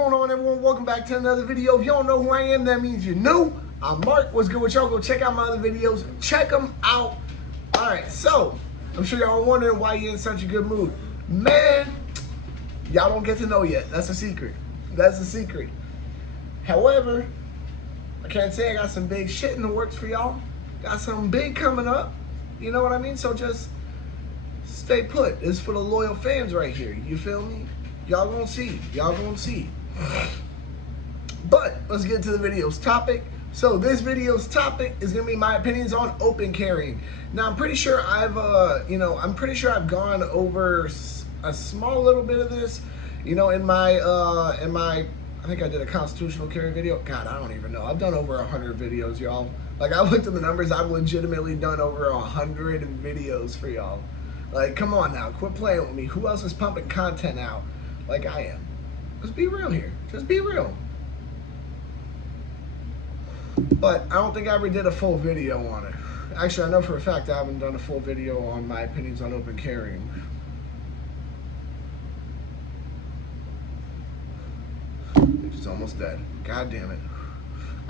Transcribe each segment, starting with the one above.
going on, everyone? Welcome back to another video. If you don't know who I am, that means you're new. I'm Mark. What's good with y'all? Go check out my other videos. Check them out. Alright, so I'm sure y'all are wondering why you're in such a good mood. Man, y'all don't get to know yet. That's a secret. That's a secret. However, I can't say I got some big shit in the works for y'all. Got something big coming up. You know what I mean? So just stay put. It's for the loyal fans right here. You feel me? Y'all gonna see. Y'all gonna see. But let's get to the video's topic. So this video's topic is gonna be my opinions on open carrying. Now I'm pretty sure I've gone over a small little bit of this, in my I think I did a constitutional carry video. God, I don't even know. I've done over 100 videos, y'all. Like, I looked at the numbers. I've legitimately done over 100 videos for y'all. Like, come on now, quit playing with me. Who else is pumping content out like I am? Let's be real here. Just be real. But I don't think I ever did a full video on it. Actually, I know for a fact I haven't done a full video on my opinions on open carrying. It's almost dead. God damn it.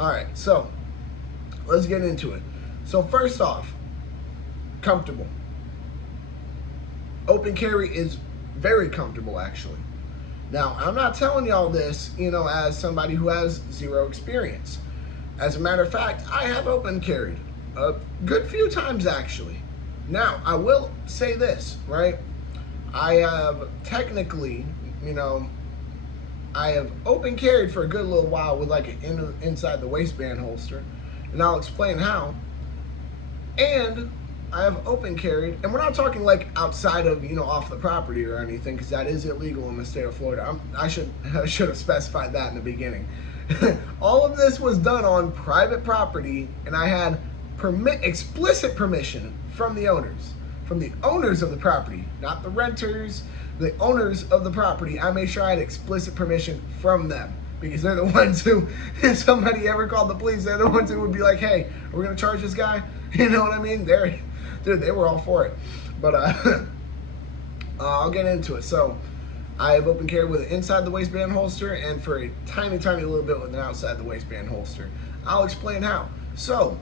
Alright, so let's get into it. So first off, comfortable. Open carry is very comfortable, actually. Now, I'm not telling y'all this, as somebody who has zero experience. As a matter of fact, I have open carried a good few times, actually. Now, I will say this, right? I have technically, I have open carried for a good little while with like an inside the waistband holster, and I'll explain how. And I have open carried, and we're not talking like outside of, off the property or anything, because that is illegal in the state of Florida. I should have specified that in the beginning. All of this was done on private property, and I had explicit permission from the owners of the property, not the renters, the owners of the property. I made sure I had explicit permission from them, because they're the ones who, if somebody ever called the police, they're the ones who would be like, hey, are we gonna charge this guy? You know what I mean? Dude, they were all for it. But I'll get into it. So I have open carry with an inside the waistband holster, and for a tiny little bit with an outside the waistband holster. I'll explain how. So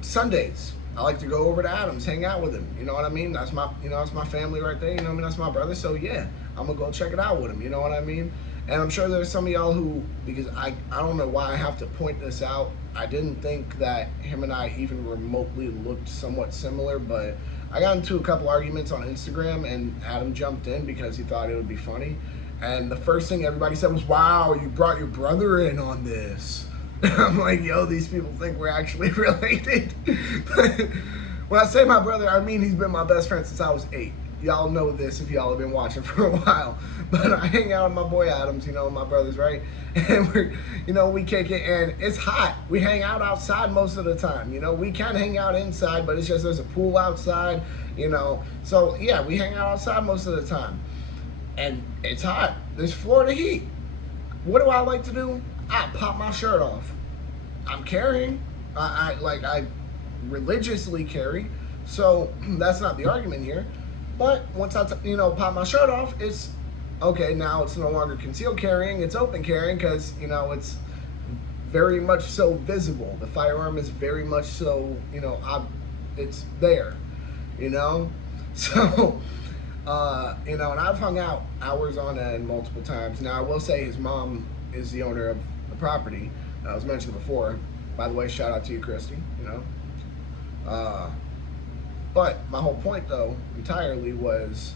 Sundays, I like to go over to Adams, hang out with him. You know what I mean? That's my, that's my family right there. You know what I mean? That's my brother. So yeah, I'm gonna go check it out with him. You know what I mean? And I'm sure there's some of y'all who, because I don't know why I have to point this out. I didn't think that him and I even remotely looked somewhat similar, but I got into a couple arguments on Instagram, and Adam jumped in because he thought it would be funny. And the first thing everybody said was, wow, you brought your brother in on this. I'm like, yo, these people think we're actually related. When I say my brother, I mean he's been my best friend since I was 8. Y'all know this if y'all have been watching for a while. But I hang out with my boy Adams, my brothers, right? And we kick it, and it's hot. We hang out outside most of the time. We can hang out inside, but it's just there's a pool outside, So yeah, we hang out outside most of the time. And it's hot. There's Florida heat. What do I like to do? I pop my shirt off. I'm carrying. I religiously carry. So that's not the argument here. But once I, pop my shirt off, it's okay. Now it's no longer concealed carrying; it's open carrying, because it's very much so visible. The firearm is very much so, it's there, So, and I've hung out hours on end multiple times. Now I will say his mom is the owner of the property. I was mentioned before. By the way, shout out to you, Christy. But my whole point, though, entirely was,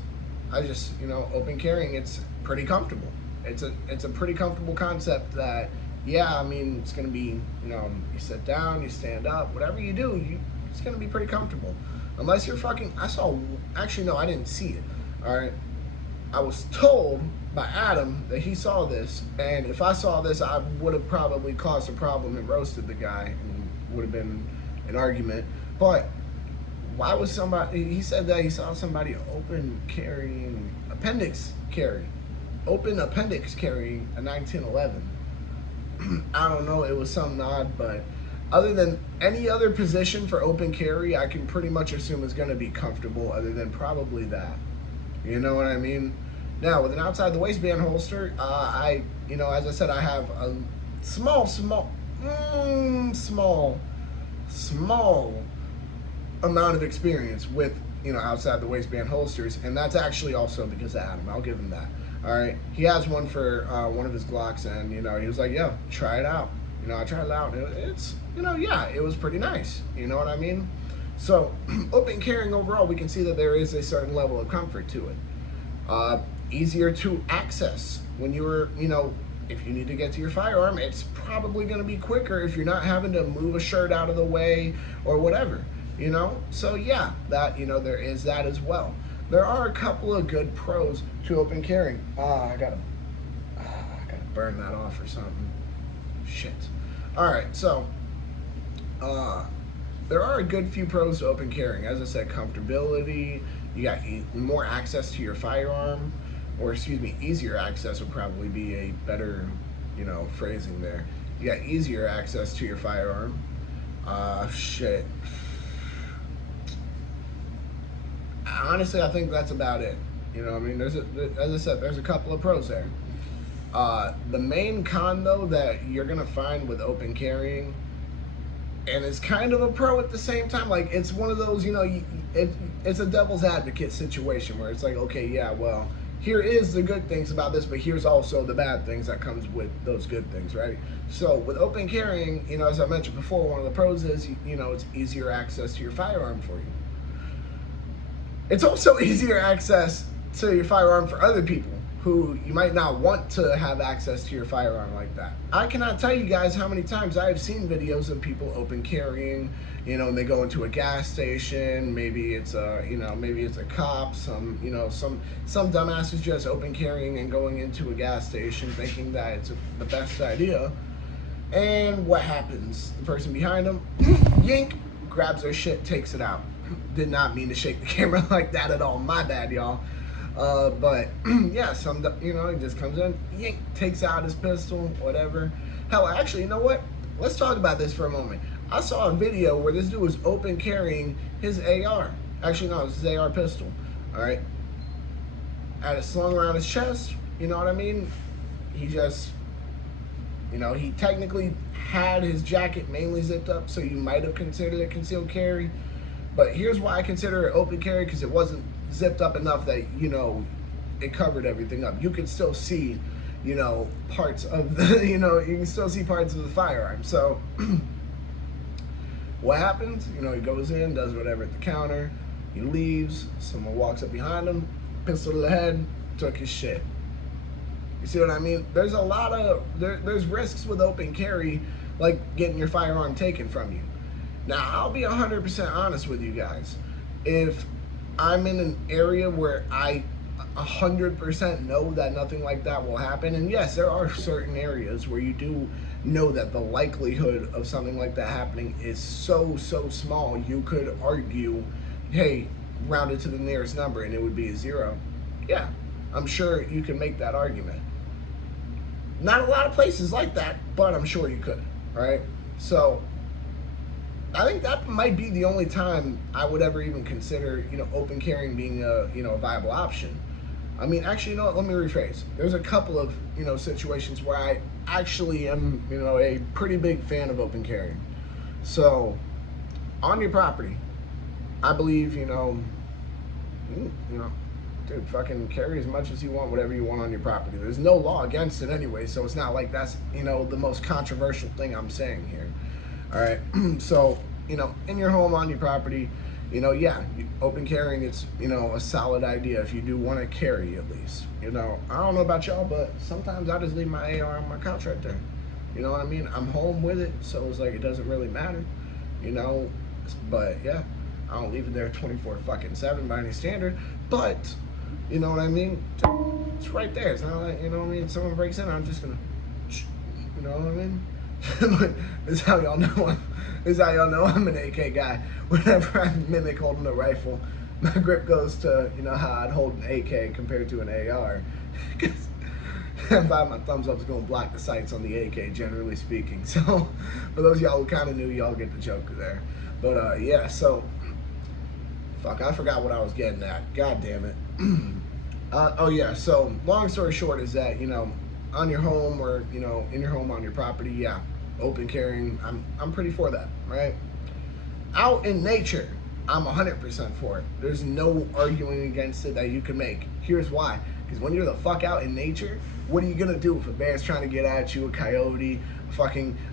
I just, open carrying, it's pretty comfortable. It's a pretty comfortable concept that, yeah, I mean, it's going to be, you sit down, you stand up, whatever you do, it's going to be pretty comfortable. Unless you're actually, no, I didn't see it, all right? I was told by Adam that he saw this, and if I saw this, I would have probably caused a problem and roasted the guy, and would have been an argument. But why was he said that he saw somebody open appendix carrying a 1911. I don't know, it was something odd, but other than any other position for open carry, I can pretty much assume is going to be comfortable, other than probably that. You know what I mean? Now, with an outside the waistband holster, as I said, I have a small amount of experience with, outside the waistband holsters, and that's actually also because of Adam. I'll give him that. All right, he has one for one of his Glocks, and he was like, "Yeah, try it out." I tried it out, and it's, yeah, it was pretty nice. You know what I mean? So, open carrying overall, we can see that there is a certain level of comfort to it. Easier to access when you're, if you need to get to your firearm, it's probably going to be quicker if you're not having to move a shirt out of the way or whatever. So yeah, that, there is that as well. There are a couple of good pros to open carrying. I gotta burn that off or something. Shit. All right, so there are a good few pros to open carrying. As I said, comfortability. You got more access to your firearm, or excuse me, easier access would probably be a better, phrasing there. You got easier access to your firearm. Shit. Honestly, I think that's about it. I mean, as I said, there's a couple of pros there. The main con, though, that you're gonna find with open carrying, and it's kind of a pro at the same time, like it's one of those, it's a devil's advocate situation where it's like, okay, yeah, well, here is the good things about this, but here's also the bad things that comes with those good things, right? So with open carrying, as I mentioned before, one of the pros is, it's easier access to your firearm for you. It's also easier access to your firearm for other people who you might not want to have access to your firearm like that. I cannot tell you guys how many times I've seen videos of people open carrying, and they go into a gas station, maybe it's a cop, some dumbass is just open carrying and going into a gas station thinking that it's the best idea. And what happens? The person behind them, yank, grabs their shit, takes it out. Did not mean to shake the camera like that at all. My bad, y'all. But yeah, he just comes in, yank, takes out his pistol, whatever. Hell, actually, you know what? Let's talk about this for a moment. I saw a video where this dude was open carrying his AR. Actually, no, it's his AR pistol. All right, had it slung around his chest. You know what I mean? He just, he technically had his jacket mainly zipped up, so you might have considered it concealed carry. But here's why I consider it open carry, because it wasn't zipped up enough that, it covered everything up. You can still see, parts of the, you can still see parts of the firearm. So what happens? He goes in, does whatever at the counter, he leaves, someone walks up behind him, pistol to the head, took his shit. You see what I mean? There's a lot of, there's risks with open carry, like getting your firearm taken from you. Now, I'll be 100% honest with you guys. If I'm in an area where I 100% know that nothing like that will happen, and yes, there are certain areas where you do know that the likelihood of something like that happening is so small, you could argue, hey, round it to the nearest number and it would be a 0. Yeah, I'm sure you can make that argument. Not a lot of places like that, but I'm sure you could, right? So I think that might be the only time I would ever even consider, open carrying being a viable option. I mean, actually, let me rephrase. There's a couple of, situations where I actually am, a pretty big fan of open carrying. So, on your property, I believe, dude, fucking carry as much as you want, whatever you want on your property. There's no law against it anyway, so it's not like that's, the most controversial thing I'm saying here. All right, so, in your home, on your property, yeah, open carrying, it's, a solid idea if you do want to carry at least. I don't know about y'all, but sometimes I just leave my AR on my couch right there. You know what I mean? I'm home with it, so it's like it doesn't really matter, but yeah, I don't leave it there 24/7 by any standard, but, you know what I mean? It's right there. It's not like, if someone breaks in, I'm just gonna, you know what I mean? This is how y'all know I'm an AK guy. Whenever I mimic holding a rifle, my grip goes to, how I'd hold an AK compared to an AR. Because if I have my thumbs up, it's going to block the sights on the AK, generally speaking. So, for those of y'all who kind of knew, y'all get the joke there. But, yeah, so, fuck, I forgot what I was getting at. God damn it. Oh yeah. So long story short is that on your home or in your home on your property, yeah, open carrying. I'm pretty for that, right? Out in nature, I'm 100% for it. There's no arguing against it that you can make. Here's why. Because when you're the fuck out in nature, what are you gonna do if a bear's trying to get at you, a coyote,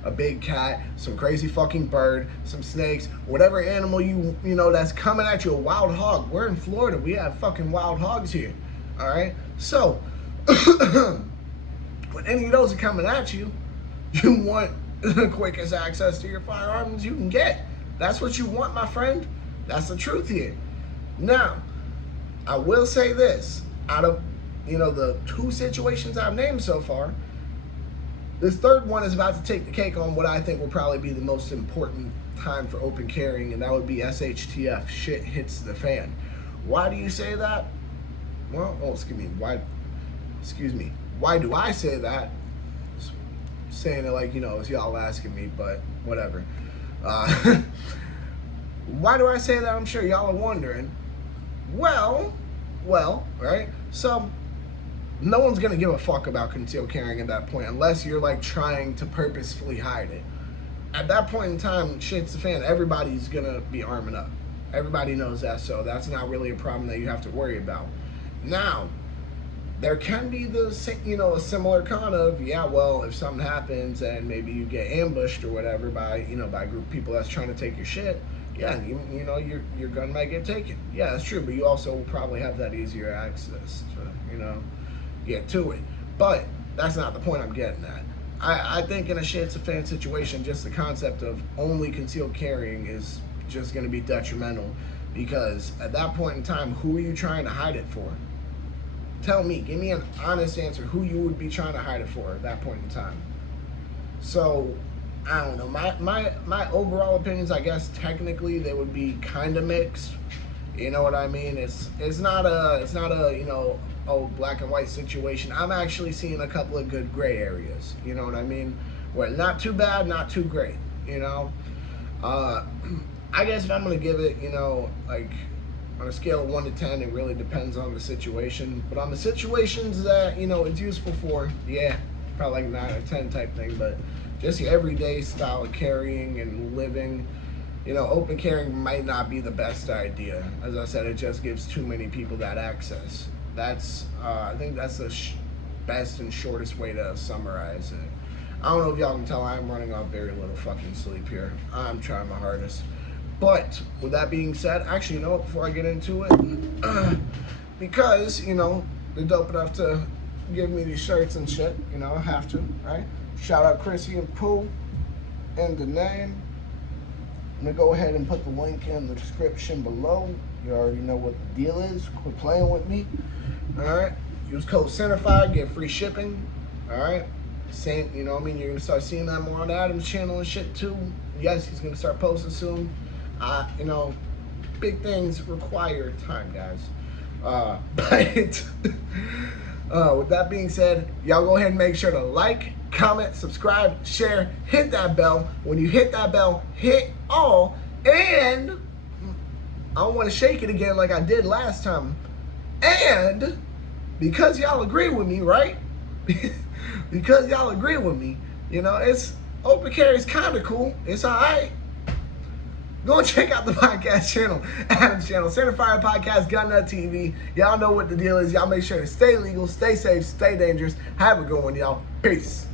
a big cat, some crazy fucking bird, some snakes, whatever animal you know that's coming at you, a wild hog. We're in Florida. We have fucking wild hogs here. All right. So when any of those are coming at you, you want the quickest access to your firearms you can get. That's what you want, my friend. That's the truth here. Now, I will say this. Out of, the two situations I've named so far, this third one is about to take the cake on what I think will probably be the most important time for open carrying, and that would be SHTF. Shit hits the fan. Why do you say that? Well, excuse me. Why do I say that? Saying it like, it's y'all asking me, but whatever. Why do I say that? I'm sure y'all are wondering. Well, right? So, no one's gonna give a fuck about concealed carrying at that point unless you're like trying to purposefully hide it. At that point in time, shit's the fan. Everybody's gonna be arming up. Everybody knows that, so that's not really a problem that you have to worry about. Now, there can be a similar kind of, if something happens and maybe you get ambushed or whatever by a group of people that's trying to take your shit, your gun might get taken. Yeah, that's true, but you also will probably have that easier access to, get to it. But that's not the point I'm getting at. I think in a shit's a fan situation, just the concept of only concealed carrying is just going to be detrimental, because at that point in time, who are you trying to hide it for? Tell me, give me an honest answer, who you would be trying to hide it for at that point in time. So, I don't know, my overall opinions, I guess technically they would be kind of mixed. You know what I mean? It's not a black and white situation. I'm actually seeing a couple of good gray areas. You know what I mean? Where not too bad, not too great. I guess if I'm gonna give it, like on a scale of 1 to 10, it really depends on the situation. But on the situations that it's useful for, yeah, probably like 9 or 10 type thing. But just your everyday style of carrying and living, open carrying might not be the best idea. As I said, it just gives too many people that access. I think that's the best and shortest way to summarize it. I don't know if y'all can tell, I'm running off very little fucking sleep here. I'm trying my hardest. But with that being said, actually, before I get into it, because, they're dope enough to give me these shirts and shit, I have to, right? Shout out Chrissy and Pooh in the name. I'm gonna go ahead and put the link in the description below. You already know what the deal is. Quit playing with me. Alright. Use code Centerfire, get free shipping. Alright. Same, you're gonna start seeing that more on Adam's channel and shit too. Yes, he's gonna start posting soon. Big things require time, guys. But with that being said, y'all go ahead and make sure to like, comment, subscribe, share, hit that bell. When you hit that bell, hit all. And I don't want to shake it again like I did last time. And because y'all agree with me, right? Because y'all agree with me, it's open carry is kind of cool. It's all right. Go and check out the podcast channel, Adam's channel, Centerfire Podcast, Gun Nut TV. Y'all know what the deal is. Y'all make sure to stay legal, stay safe, stay dangerous. Have a good one, y'all. Peace.